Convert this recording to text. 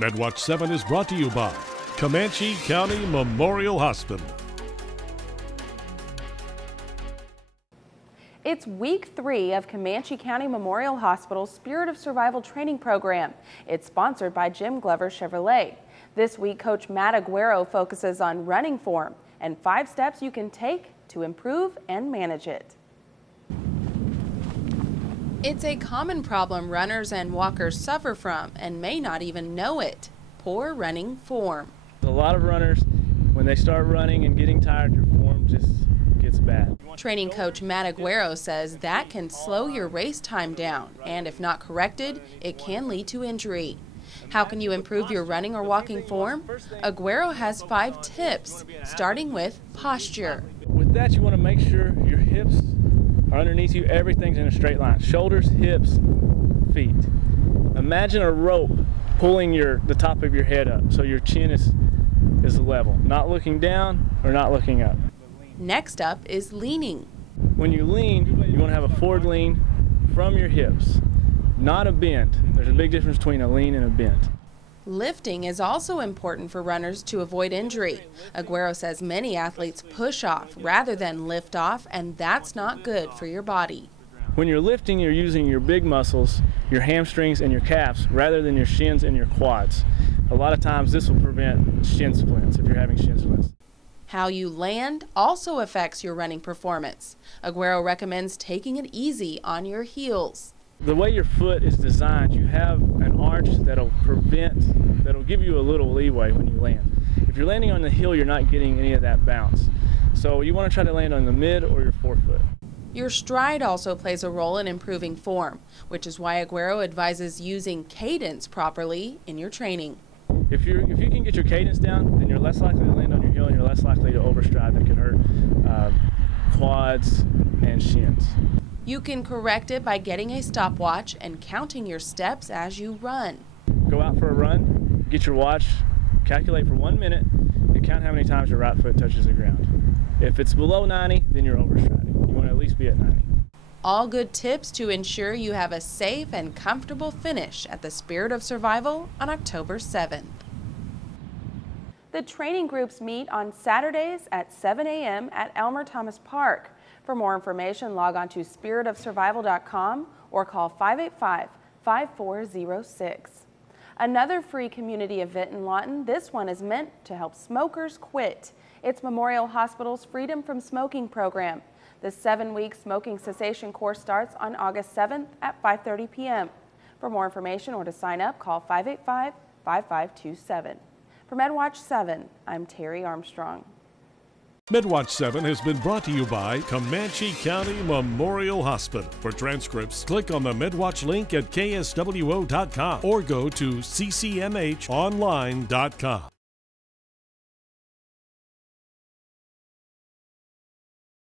MedWatch 7 is brought to you by Comanche County Memorial Hospital. It's week 3 of Comanche County Memorial Hospital's Spirit of Survival training program. It's sponsored by Jim Glover Chevrolet. This week, Coach Matt Aguero focuses on running form and 5 steps you can take to improve and manage it. It's a common problem runners and walkers suffer from and may not even know it: poor running form. A lot of runners, when they start running and getting tired, your form just gets bad. Training coach Matt Aguero says that can slow your race time down, and if not corrected, it can lead to injury. How can you improve your running or walking form? Aguero has 5 tips, starting with posture. With that, you want to make sure your hips are underneath you, everything's in a straight line. Shoulders, hips, feet. Imagine a rope pulling the top of your head up so your chin is level, not looking down or not looking up. Next up is leaning. When you lean, you want to have a forward lean from your hips, not a bend. There's a big difference between a lean and a bend. Lifting is also important for runners to avoid injury. Aguero says many athletes push off rather than lift off, and that's not good for your body. When you're lifting, you're using your big muscles, your hamstrings and your calves, rather than your shins and your quads. A lot of times this will prevent shin splints if you're having shin splints. How you land also affects your running performance. Aguero recommends taking it easy on your heels. The way your foot is designed, you have an arch that'll give you a little leeway when you land. If you're landing on the heel, you're not getting any of that bounce. So you want to try to land on the mid or your forefoot. Your stride also plays a role in improving form, which is why Aguero advises using cadence properly in your training. If you can get your cadence down, then you're less likely to land on your heel and you're less likely to overstride. That can hurt quads and shins. You can correct it by getting a stopwatch and counting your steps as you run. Go out for a run, get your watch, calculate for 1 minute, and count how many times your right foot touches the ground. If it's below 90, then you're overstriding. You want to at least be at 90. All good tips to ensure you have a safe and comfortable finish at the Spirit of Survival on October 7th. The training groups meet on Saturdays at 7 a.m. at Elmer Thomas Park. For more information, log on to spiritofsurvival.com or call 585-5406. Another free community event in Lawton, this one is meant to help smokers quit. It's Memorial Hospital's Freedom from Smoking program. The 7-week smoking cessation course starts on August 7th at 5:30 p.m. For more information or to sign up, call 585-5527. For MedWatch 7, I'm Terry Armstrong. MedWatch 7 has been brought to you by Comanche County Memorial Hospital. For transcripts, click on the MedWatch link at kswo.com or go to ccmhonline.com.